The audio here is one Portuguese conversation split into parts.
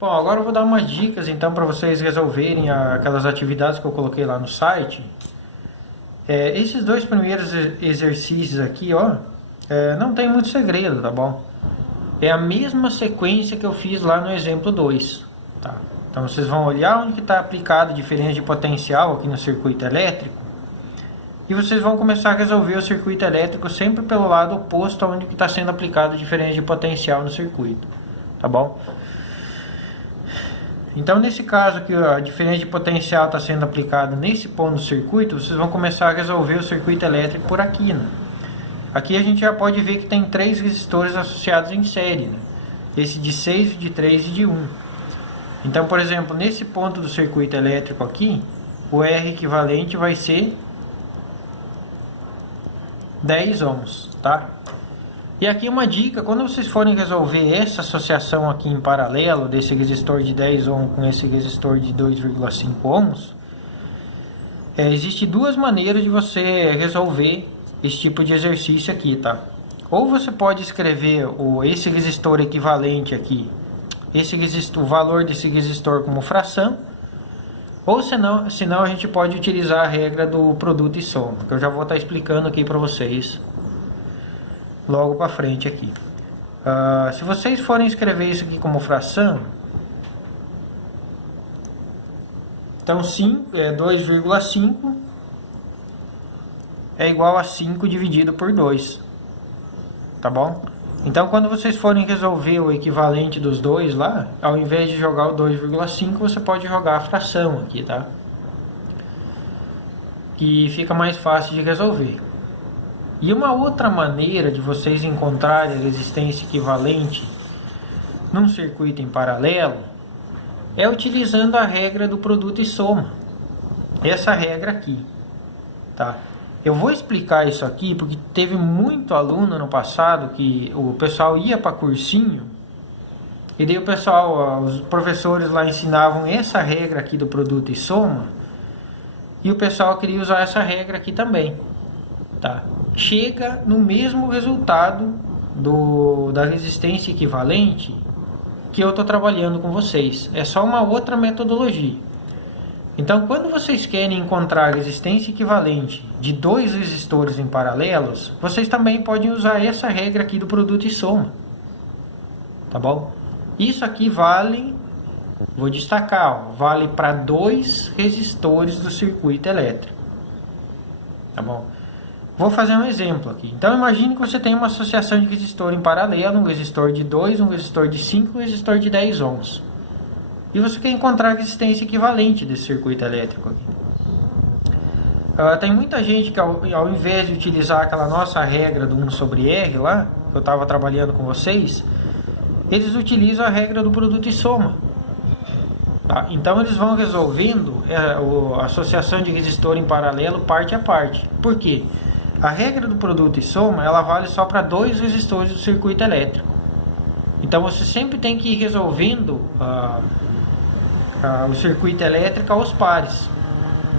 Bom, agora eu vou dar umas dicas então para vocês resolverem aquelas atividades que eu coloquei lá no site. Esses dois primeiros exercícios aqui, ó, não tem muito segredo, tá bom? É a mesma sequência que eu fiz lá no exemplo 2, tá? Então vocês vão olhar onde que está aplicado a diferença de potencial aqui no circuito elétrico e vocês vão começar a resolver o circuito elétrico sempre pelo lado oposto aonde que está sendo aplicado a diferença de potencial no circuito, tá bom? Então, nesse caso aqui, a diferença de potencial está sendo aplicada nesse ponto do circuito, vocês vão começar a resolver o circuito elétrico por aqui, né? Aqui a gente já pode ver que tem 3 resistores associados em série, né? Esse de 6, de 3 e de 1. Então, por exemplo, nesse ponto do circuito elétrico aqui, o R equivalente vai ser 10 ohms, tá? E aqui uma dica, quando vocês forem resolver essa associação aqui em paralelo desse resistor de 10 ohms com esse resistor de 2,5 ohms, existe duas maneiras de você resolver esse tipo de exercício aqui, tá? Ou você pode escrever esse resistor equivalente aqui, o valor desse resistor como fração, ou senão a gente pode utilizar a regra do produto e soma, que eu já vou estar explicando aqui para vocês logo para frente aqui. Se vocês forem escrever isso aqui como fração, então 2,5 é igual a 5 dividido por 2, tá bom? Então quando vocês forem resolver o equivalente dos dois lá, ao invés de jogar o 2,5, você pode jogar a fração aqui, tá? Que fica mais fácil de resolver. E uma outra maneira de vocês encontrarem a resistência equivalente num circuito em paralelo é utilizando a regra do produto e soma. Essa regra aqui, tá? Eu vou explicar isso aqui porque teve muito aluno no passado que o pessoal ia para cursinho e daí os professores lá ensinavam essa regra aqui do produto e soma e o pessoal queria usar essa regra aqui também, tá? Chega no mesmo resultado da resistência equivalente que eu estou trabalhando com vocês. É só uma outra metodologia. Então, quando vocês querem encontrar a resistência equivalente de dois resistores em paralelos, vocês também podem usar essa regra aqui do produto e soma. Tá bom? Isso aqui vale, vou destacar, ó, vale para 2 resistores do circuito elétrico. Tá bom? Vou fazer um exemplo aqui. Então, imagine que você tem uma associação de resistor em paralelo, um resistor de 2, um resistor de 5 e um resistor de 10 ohms. E você quer encontrar a resistência equivalente desse circuito elétrico aqui. Tem muita gente que ao invés de utilizar aquela nossa regra do 1 sobre R lá, que eu estava trabalhando com vocês, eles utilizam a regra do produto e soma. Tá? Então, eles vão resolvendo a associação de resistor em paralelo parte a parte. Por quê? A regra do produto e soma, ela vale só para 2 resistores do circuito elétrico. Então, você sempre tem que ir resolvendo o circuito elétrico aos pares.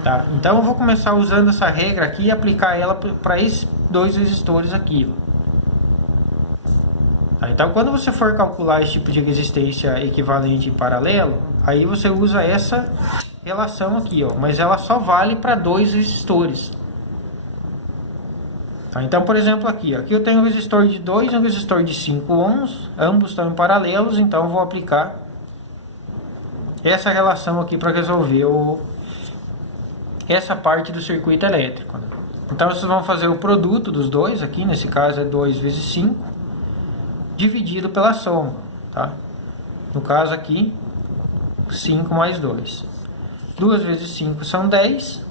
Tá? Então, eu vou começar usando essa regra aqui e aplicar ela para esses 2 resistores aqui. Tá? Então, quando você for calcular esse tipo de resistência equivalente em paralelo, aí você usa essa relação aqui, ó, mas ela só vale para 2 resistores. Tá, então, por exemplo, aqui eu tenho um resistor de 2 e um resistor de 5 ohms, ambos estão em paralelos, então eu vou aplicar essa relação aqui para resolver essa parte do circuito elétrico. Né? Então, vocês vão fazer o produto dos dois, aqui nesse caso é 2 vezes 5, dividido pela soma. Tá? No caso aqui, 5 mais 2. 2 vezes 5 são 10,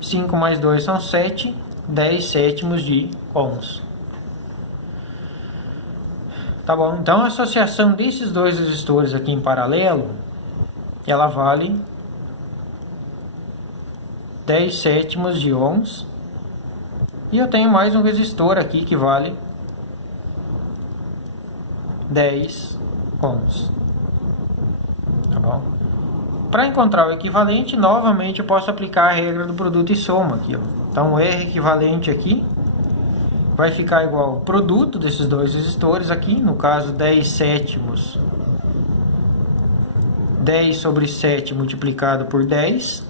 5 mais 2 são 7, 10 sétimos de ohms. Tá bom? Então, a associação desses 2 resistores aqui em paralelo, ela vale 10 sétimos de ohms. E eu tenho mais um resistor aqui que vale 10 ohms. Tá bom? Para encontrar o equivalente, novamente eu posso aplicar a regra do produto e soma aqui, ó. Então, o R equivalente aqui vai ficar igual ao produto desses 2 resistores aqui, no caso 10 sétimos 10 sobre 7 multiplicado por 10,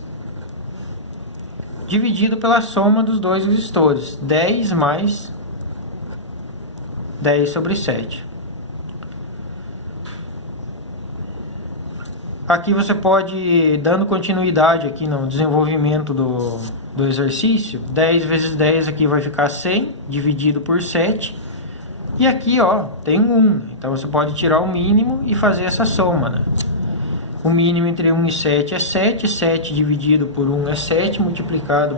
dividido pela soma dos dois resistores, 10 mais 10 sobre 7. Aqui você pode, dando continuidade aqui no desenvolvimento do exercício, 10 vezes 10 aqui vai ficar 100, dividido por 7. E aqui, ó, tem 1. Então, você pode tirar o mínimo e fazer essa soma, né? O mínimo entre 1 e 7 é 7. 7 dividido por 1 é 7, multiplicado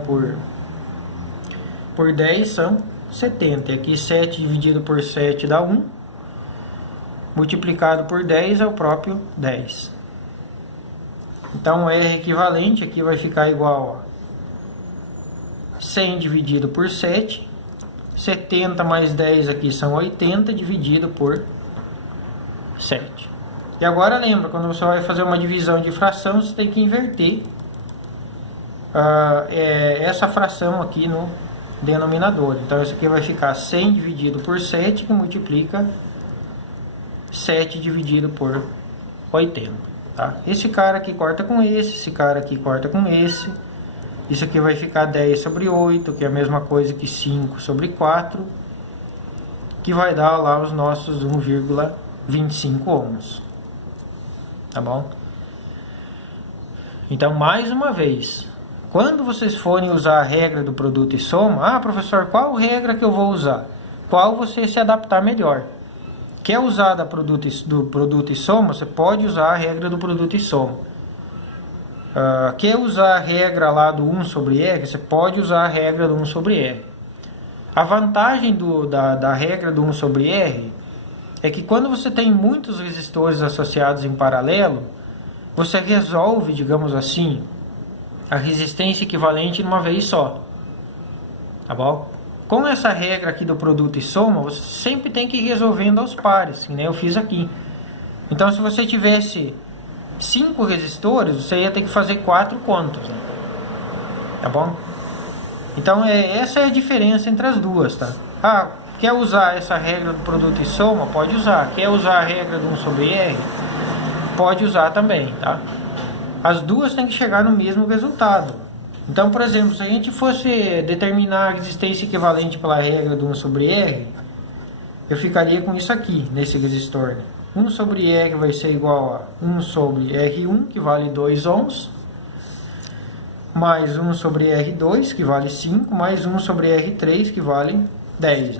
por 10 são 70. E aqui, 7 dividido por 7 dá 1. Multiplicado por 10 é o próprio 10. Então, o R equivalente aqui vai ficar igual a 100 dividido por 7. 70 mais 10 aqui são 80, dividido por 7. E agora lembra, quando você vai fazer uma divisão de fração, você tem que inverter essa fração aqui no denominador. Então, isso aqui vai ficar 100 dividido por 7, que multiplica 7 dividido por 80. Tá? Esse cara aqui corta com esse cara aqui corta com esse. Isso aqui vai ficar 10 sobre 8, que é a mesma coisa que 5 sobre 4, que vai dar lá os nossos 1,25 ohms. Tá bom? Então, mais uma vez, quando vocês forem usar a regra do produto e soma, ah, professor, qual regra que eu vou usar? Qual você se adaptar melhor? Quer usar do produto e soma? Você pode usar a regra do produto e soma. Quer usar a regra lá do 1 sobre R? Você pode usar a regra do 1 sobre R. A vantagem da regra do 1 sobre R é que quando você tem muitos resistores associados em paralelo, você resolve, digamos assim, a resistência equivalente numa vez só. Tá bom? Com essa regra aqui do produto e soma, você sempre tem que ir resolvendo aos pares, que nem eu fiz aqui. Então, se você tivesse 5 resistores, você ia ter que fazer 4 contas, né? Tá bom? Então, essa é a diferença entre as duas, tá? Ah, quer usar essa regra do produto e soma? Pode usar. Quer usar a regra do 1 sobre R? Pode usar também, tá? As duas têm que chegar no mesmo resultado. Então, por exemplo, se a gente fosse determinar a resistência equivalente pela regra do 1 sobre R, eu ficaria com isso aqui, nesse resistor. 1 sobre R vai ser igual a 1 sobre R1, que vale 2 ohms, mais 1 sobre R2, que vale 5, mais 1 sobre R3, que vale 10.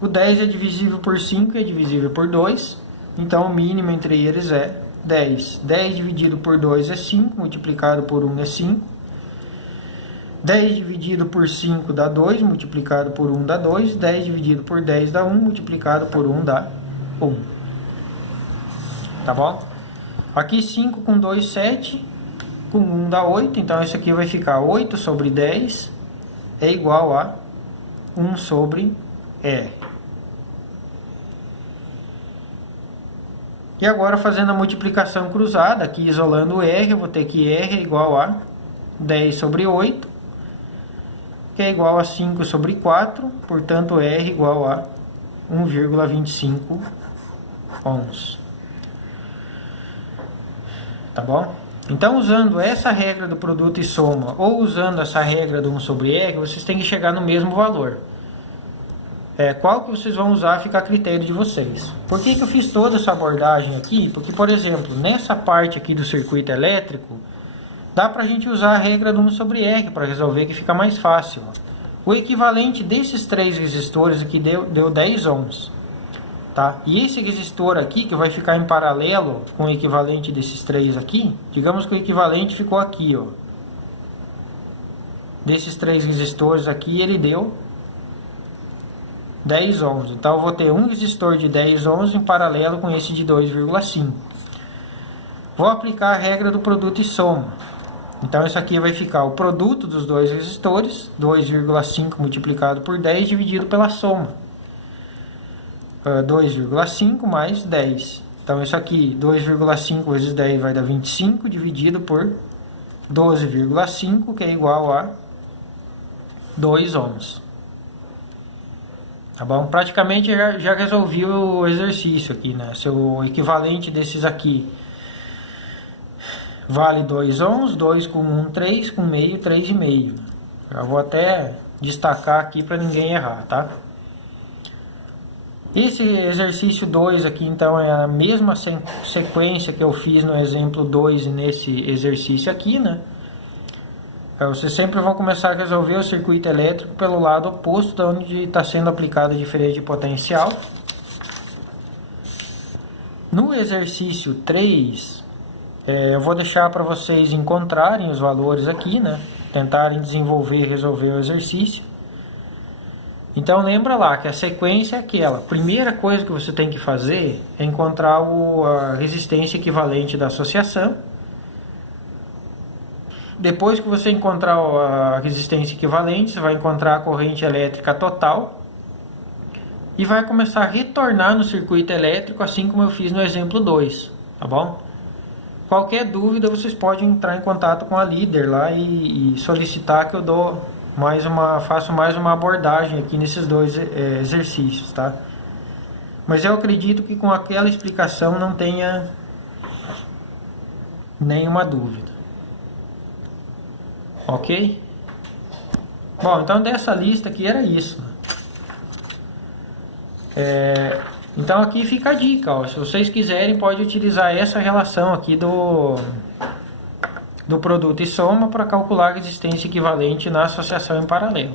O 10 é divisível por 5 e é divisível por 2, então o mínimo entre eles é 10. 10 dividido por 2 é 5, multiplicado por 1 é 5. 10 dividido por 5 dá 2, multiplicado por 1 dá 2. 10 dividido por 10 dá 1, multiplicado por 1 dá 1. Tá bom? Aqui 5 com 2, 7. Com 1 dá 8. Então, isso aqui vai ficar 8 sobre 10 é igual a 1 sobre R. E agora, fazendo a multiplicação cruzada, aqui isolando o R, eu vou ter que R é igual a 10 sobre 8. Que é igual a 5 sobre 4, portanto, R igual a 1,25 ohms. Tá bom? Então, usando essa regra do produto e soma, ou usando essa regra do 1 sobre R, vocês têm que chegar no mesmo valor. Qual que vocês vão usar fica a critério de vocês. Por que eu fiz toda essa abordagem aqui? Porque, por exemplo, nessa parte aqui do circuito elétrico, dá para a gente usar a regra do 1 sobre R para resolver, que fica mais fácil. O equivalente desses 3 resistores aqui deu 10 ohms. Tá? E esse resistor aqui, que vai ficar em paralelo com o equivalente desses 3 aqui, digamos que o equivalente ficou aqui, ó. Desses 3 resistores aqui, ele deu 10 ohms. Então, eu vou ter um resistor de 10 ohms em paralelo com esse de 2,5. Vou aplicar a regra do produto e soma. Então, isso aqui vai ficar o produto dos dois resistores, 2,5 multiplicado por 10, dividido pela soma. 2,5 mais 10. Então, isso aqui, 2,5 vezes 10 vai dar 25, dividido por 12,5, que é igual a 2 ohms. Tá bom? Praticamente já resolvi o exercício aqui, né? Se o equivalente desses aqui vale 2 ohms, 2 com 1, 3, com meio, 3,5. Eu vou até destacar aqui para ninguém errar, tá? Esse exercício 2 aqui, então, é a mesma sequência que eu fiz no exemplo 2 e nesse exercício aqui, né? Vocês sempre vão começar a resolver o circuito elétrico pelo lado oposto de onde está sendo aplicada a diferença de potencial. No exercício 3, eu vou deixar para vocês encontrarem os valores aqui, né? Tentarem desenvolver e resolver o exercício. Então lembra lá que a sequência é aquela. A primeira coisa que você tem que fazer é encontrar a resistência equivalente da associação. Depois que você encontrar a resistência equivalente, você vai encontrar a corrente elétrica total e vai começar a retornar no circuito elétrico, assim como eu fiz no exemplo 2, tá bom? Qualquer dúvida, vocês podem entrar em contato com a líder lá e solicitar que eu faço mais uma abordagem aqui nesses dois exercícios, tá? Mas eu acredito que com aquela explicação não tenha nenhuma dúvida. Ok? Bom, então dessa lista aqui era isso. Então aqui fica a dica, ó. Se vocês quiserem, pode utilizar essa relação aqui do produto e soma para calcular a resistência equivalente na associação em paralelo.